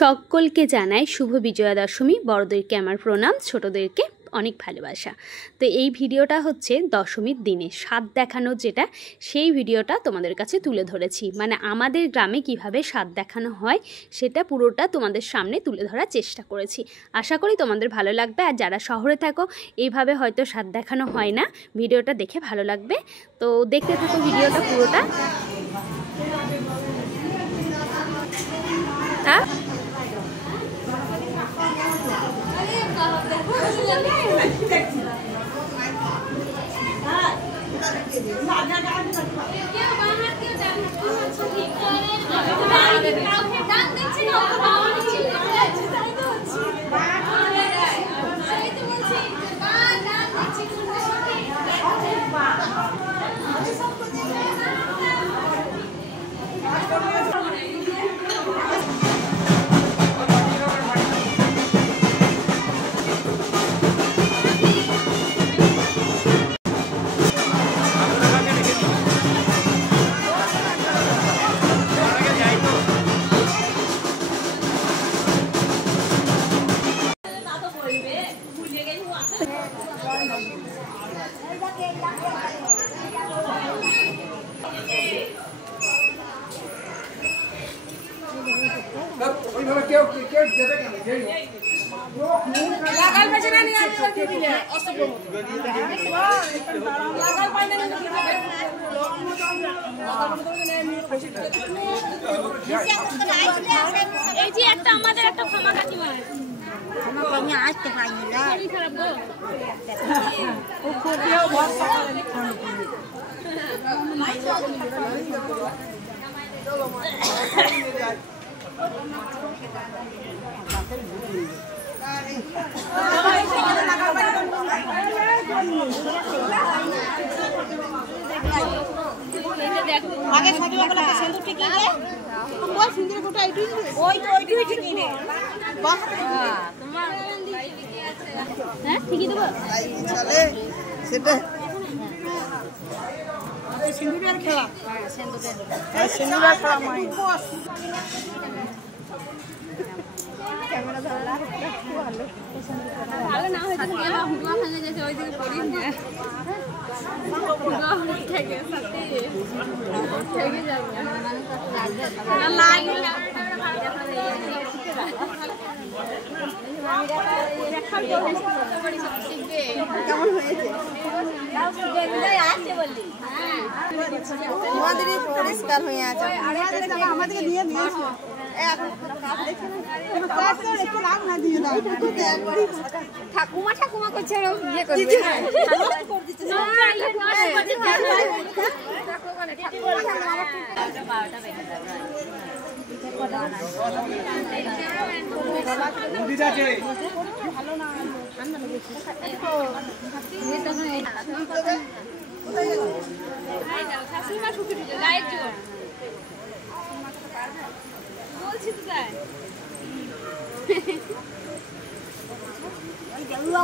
সকলকে জানাই শুভ বিজয়া দশমী। বড়দেরকে আমার প্রণাম, ছোটদেরকে অনেক ভালোবাসা। তো এই ভিডিওটা হচ্ছে দশমীর দিনে স্বাদ দেখানো, যেটা সেই ভিডিওটা তোমাদের কাছে তুলে ধরেছি। মানে আমাদের গ্রামে কিভাবে স্বাদ দেখানো হয় সেটা পুরোটা তোমাদের সামনে তুলে ধরার চেষ্টা করেছি। আশা করি তোমাদের ভালো লাগবে। আর যারা শহরে থাকো এইভাবে হয়তো স্বাদ দেখানো হয় না, ভিডিওটা দেখে ভালো লাগবে। তো দেখতে থাকো ভিডিওটা পুরোটা। এই যে একটা আমাদের একটা ক্ষমা কাকিমা আমাকে আমি আসতে পাইনি না খারাপ গো ও কোটিও ভরসা করে ফোন করে আগে ছবি বাবা সিঁদুর ঠিক কি রে বল সিঁদুর কোটা এইটুই ওই তো ওইটুই ঠিক রে বাহ তোমার হ্যাঁ ঠিকই দেব চলে সেটা সিঁদুরের খেলা হ্যাঁ সিঁদুরের খেলা মাই ক্যামেরা ধরা ভালো ভালো না হয়তো গেল হুমা ভাঙে যাচ্ছে ওইদিকে পড়ি না থেকে সত্যি থেকে যাবে না লাগে কেমন হয়েছে আমাদের পরিষ্কার হয়ে আছে আমাদেরকে নিয়ে নিয়েছে ঠাকুমা ঠাকুমা করছে ইয়ে করবে বলছি তো তাই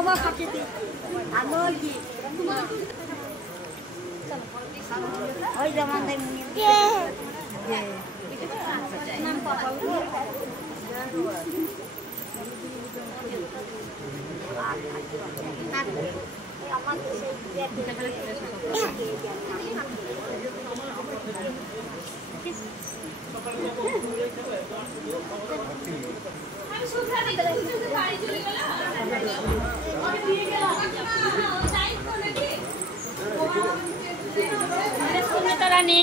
আমার খাতে আমার কি ওই যেমন নাম পাপা রানী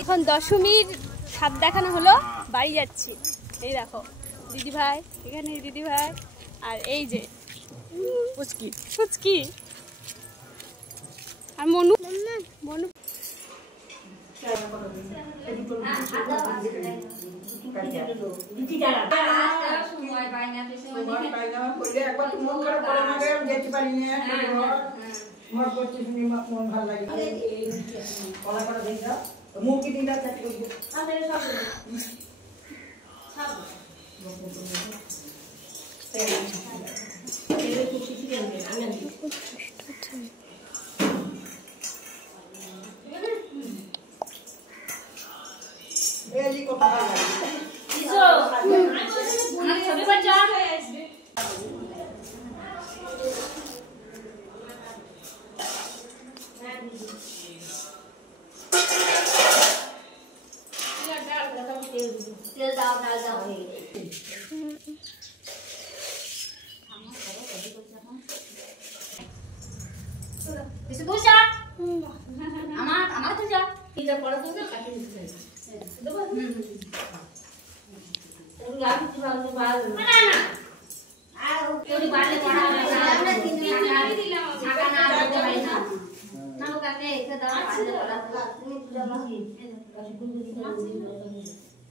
এখন দশমীর স্বাদ দেখানো হলো, বাড়ি যাচ্ছি। এই দেখো দিদি ভাই, এখানে দিদি ভাই, আর এই যে ফুচকি ফুচকি আর মনু একবার তো মন খারাপ করে আমাকে যেতে পারি না মন করতে শুনে মন ভালো লাগে কলা করা দিয়ে দাও মুখি দিয়ে দাও চাটি করবো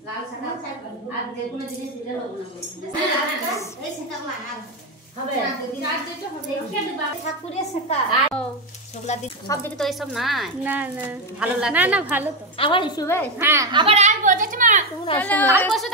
লাল শাক আর যে কোনো জিনিস দিলে হবে না এই শাক মানা হবে আর যেটা হবে ঠাকুরের শাক সবলা দিক সব দিকে তো এইসব নাই না না ভালো লাগে না না ভালো তো আবার ইস্যু হ্যাঁ আবার আসবো জেঠিমা চলো আর বসে